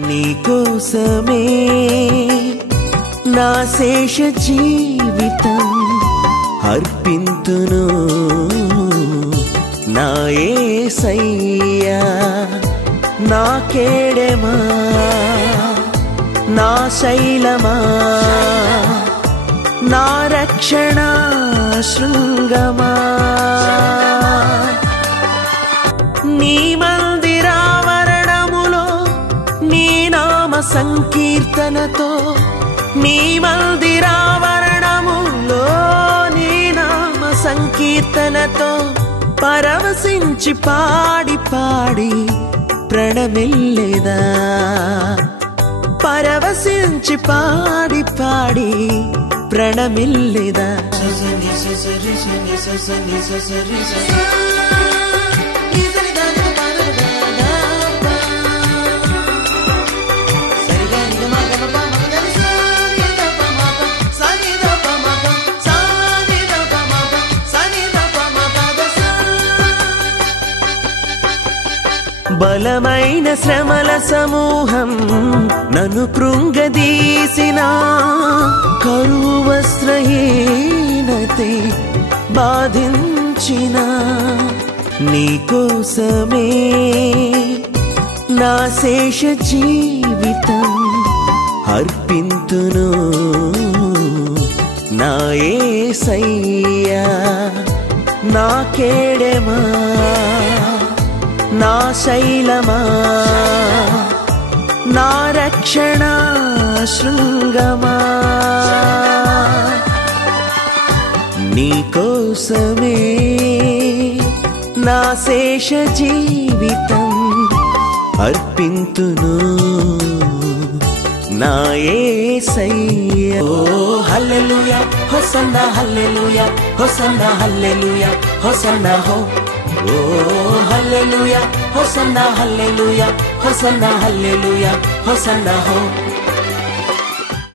నీకోసమే నా శేష జీవితం అర్పింతును నా యేసయ్యా నా కేడెమా నా శైలమా నా రక్షణ శృంగమా నీ మందిరావరణములో నీ నామ సంకీర్తనతో నీ మందిరావరణములో నీ నామ సంకీర్తనతో పరవశించి పాడి పాడి ప్రణమిల్లెదా పరవశించి పాడి పాడి ప్రణమిల్లెదా బలమైన శ్రమల సమూహం నన్ను కృంగదీసిన కరువు వస్త్రహీనతే బాధించిన నీకోసమే నా శేష జీవితం అర్పింతును నా యేసయ్యా నా కేడెమా నా శైలమా నా రక్షణ శృంగమా నీకోసమే నా శేష జీవితం అర్పింతును నా యేసయ్యా ఓ hallelujah hosanna hallelujah hosanna hallelujah hosanna హో ఓ hallelujah hosanna hallelujah hosanna hallelujah hosanna హో